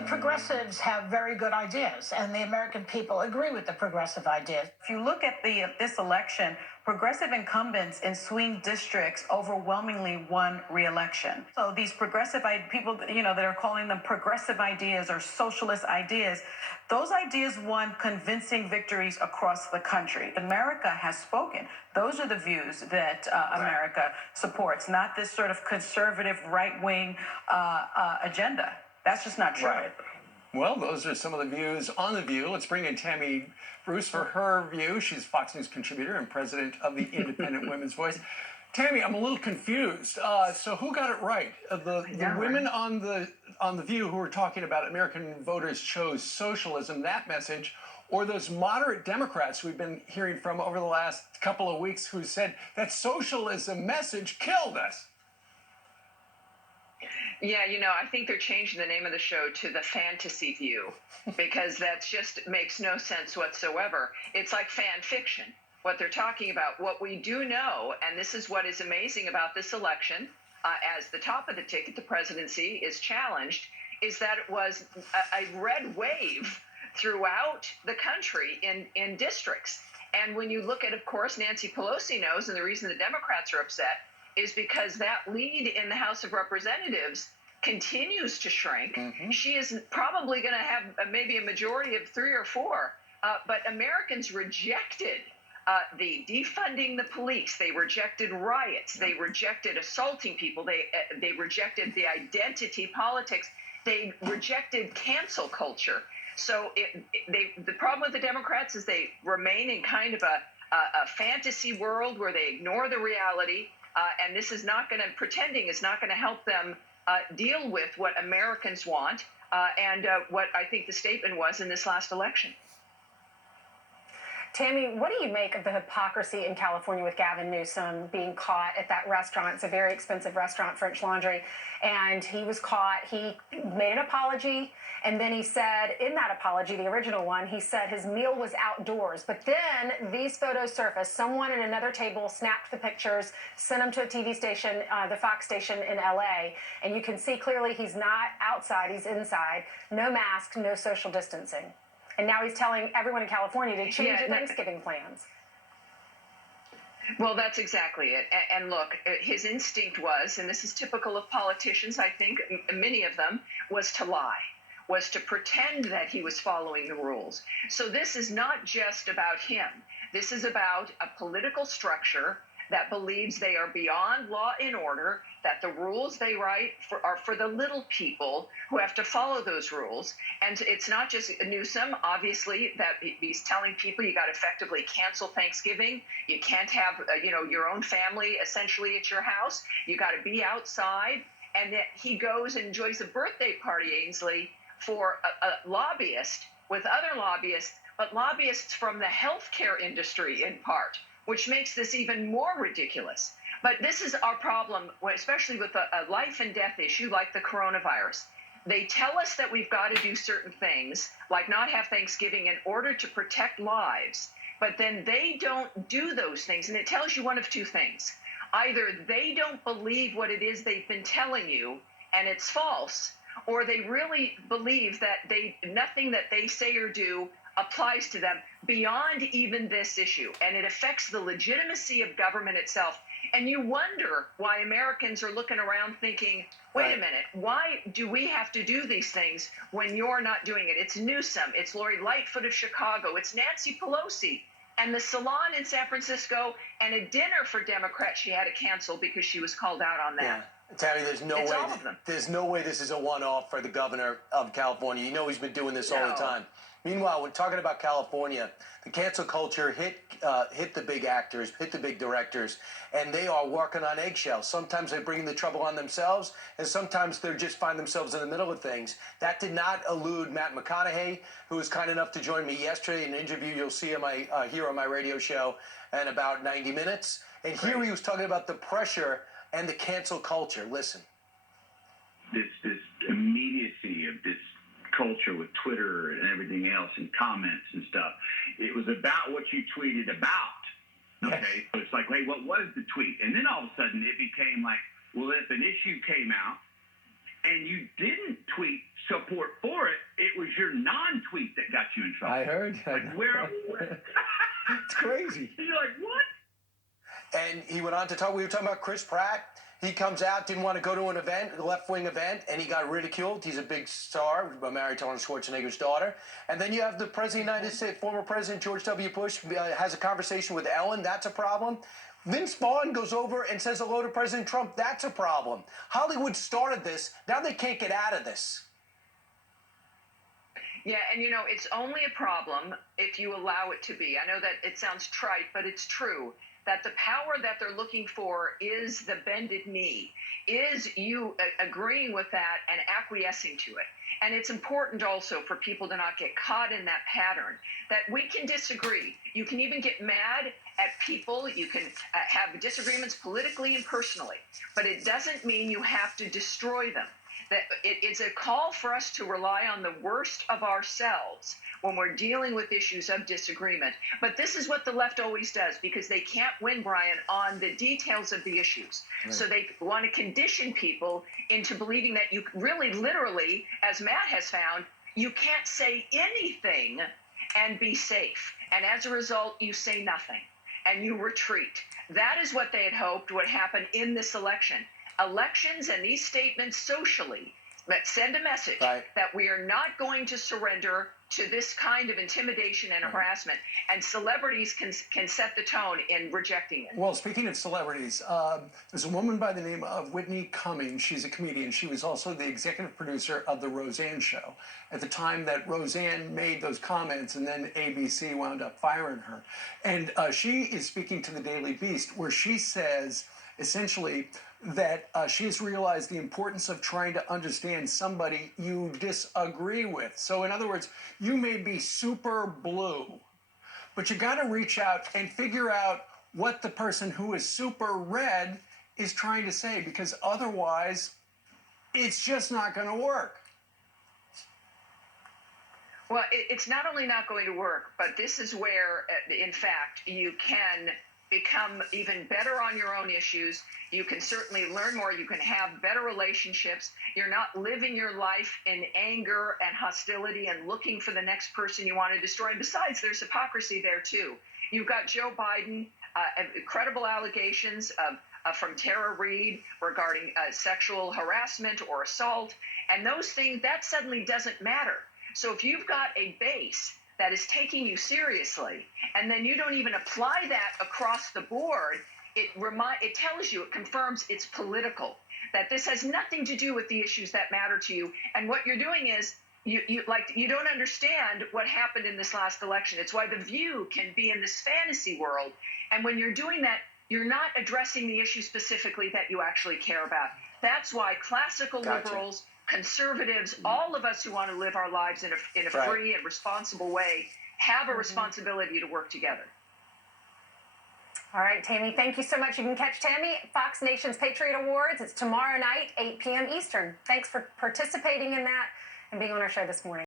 the progressives have very good ideas, and the American people agree with the progressive ideas. If you look at this election, progressive incumbents in swing districts overwhelmingly won re-election. So these progressive people, that are calling them progressive ideas or socialist ideas, those ideas won convincing victories across the country. America has spoken. Those are the views that America supports, not this sort of conservative right-wing agenda. That's just not true. Right. Well, those are some of the views on The View. Let's bring in Tammy Bruce for her view. She's Fox News contributor and president of the Independent Women's Voice. Tammy, I'm a little confused. So who got it right? The women on the View who were talking about American voters chose socialism, that message, or those moderate Democrats we've been hearing from over the last couple of weeks who said that socialism message killed us? Yeah, I think they're changing the name of the show to The Fantasy View because that just makes no sense whatsoever. It's like fan fiction, what they're talking about. What we do know, and this is what is amazing about this election, as the top of the ticket, the presidency, is challenged, is that it was a red wave throughout the country in districts. And when you look at, of course, Nancy Pelosi knows, and the reason the Democrats are upset is because that lead in the House of Representatives continues to shrink. Mm-hmm. She is probably going to have maybe a majority of 3 or 4, but Americans rejected the defunding the police. They rejected riots. They rejected assaulting people. They rejected the identity politics. They rejected cancel culture. So the problem with the Democrats is they remain in kind of a fantasy world where they ignore the reality. And this is not going to, pretending is not going to help them deal with what Americans want and what I think the statement was in this last election. Tammy, what do you make of the hypocrisy in California with Gavin Newsom being caught at that restaurant? It's a very expensive restaurant, French Laundry, and he was caught. He made an apology, and then he said, in that apology, the original one, he said his meal was outdoors. But then these photos surfaced. Someone at another table snapped the pictures, sent them to a TV station, the Fox station in LA, and you can see clearly he's not outside, he's inside. No mask, no social distancing. And now he's telling everyone in California to change their Thanksgiving plans. Well, that's exactly it. And look, his instinct was, and this is typical of politicians, I think, many of them, was to lie, was to pretend that he was following the rules. So this is not just about him. This is about a political structure that believes they are beyond law and order, that the rules they write are for the little people who have to follow those rules. And it's not just Newsom, obviously, that he's telling people you got to effectively cancel Thanksgiving. You can't have, your own family essentially at your house. You got to be outside. And that he goes and enjoys a birthday party, Ainsley, for a lobbyist with other lobbyists, but lobbyists from the healthcare industry in part, which makes this even more ridiculous. But this is our problem, especially with a life and death issue like the coronavirus. They tell us that we've got to do certain things, like not have Thanksgiving in order to protect lives, but then they don't do those things. And it tells you one of two things. Either they don't believe what it is they've been telling you, and it's false, or they really believe that nothing that they say or do applies to them beyond even this issue, and it affects the legitimacy of government itself. And you wonder why Americans are looking around thinking, wait a minute, why do we have to do these things when you're not doing it? It's Newsom, it's Lori Lightfoot of Chicago, it's Nancy Pelosi, and the salon in San Francisco, and a dinner for Democrats she had to cancel because she was called out on that. Yeah. Tammy, there's no way this is a one-off for the governor of California. You know he's been doing this all the time. Meanwhile, when talking about California, the cancel culture hit the big actors, hit the big directors, and they are working on eggshells. Sometimes they bring the trouble on themselves, and sometimes they just find themselves in the middle of things. That did not elude Matt McConaughey, who was kind enough to join me yesterday in an interview you'll see on here on my radio show in about 90 minutes. And here he was talking about the pressure and the cancel culture. Listen. This immediacy of this culture with Twitter and everything else and comments and stuff. It was about what you tweeted about. Okay, so it's like, hey, what was the tweet? And then all of a sudden it became like, well, if an issue came out and you didn't tweet support for it, it was your non-tweet that got you in trouble. I heard. Like, where It's crazy. You're like, what? And he went on to talk. We were talking about Chris Pratt. He comes out, didn't want to go to an event, a left-wing event, and he got ridiculed. He's a big star, married to Arnold Schwarzenegger's daughter. And then you have the President of the United States, former President George W. Bush, has a conversation with Ellen. That's a problem. Vince Vaughn goes over and says hello to President Trump. That's a problem. Hollywood started this. Now they can't get out of this. Yeah, and it's only a problem if you allow it to be. I know that it sounds trite, but it's true. That the power that they're looking for is the bended knee, is you agreeing with that and acquiescing to it. And it's important also for people to not get caught in that pattern, that we can disagree. You can even get mad at people. You can have disagreements politically and personally, but it doesn't mean you have to destroy them. That it's a call for us to rely on the worst of ourselves when we're dealing with issues of disagreement. But this is what the left always does, because they can't win, Brian, on the details of the issues. Right. So they want to condition people into believing that you really, literally, as Matt has found, you can't say anything and be safe. And as a result, you say nothing and you retreat. That is what they had hoped would happen in this election. Elections and these statements socially that send a message that we are not going to surrender to this kind of intimidation and harassment, and celebrities can set the tone in rejecting it. Well, speaking of celebrities, there's a woman by the name of Whitney Cummings. She's a comedian. She was also the executive producer of The Roseanne Show at the time that Roseanne made those comments, and then ABC wound up firing her. And she is speaking to the Daily Beast, where she says, essentially, that she has realized the importance of trying to understand somebody you disagree with. So in other words, you may be super blue, but you got to reach out and figure out what the person who is super red is trying to say, because otherwise it's just not going to work. Well, it's not only not going to work, but this is where, in fact, you can become even better on your own issues. You can certainly learn more. You can have better relationships. You're not living your life in anger and hostility and looking for the next person you want to destroy. And besides, there's hypocrisy there, too. You've got Joe Biden, credible allegations from Tara Reid regarding sexual harassment or assault. And those things, that suddenly doesn't matter. So if you've got a base that is taking you seriously, and then you don't even apply that across the board, it tells you, it confirms it's political, that this has nothing to do with the issues that matter to you. And what you're doing is you don't understand what happened in this last election. It's why The View can be in this fantasy world. And when you're doing that, you're not addressing the issue specifically that you actually care about. That's why classical liberals, conservatives, all of us who want to live our lives in a free and responsible way have a responsibility to work together. All right, Tammy, thank you so much. You can catch Tammy at Fox Nation's Patriot Awards. It's tomorrow night, 8 p.m. Eastern. Thanks for participating in that and being on our show this morning.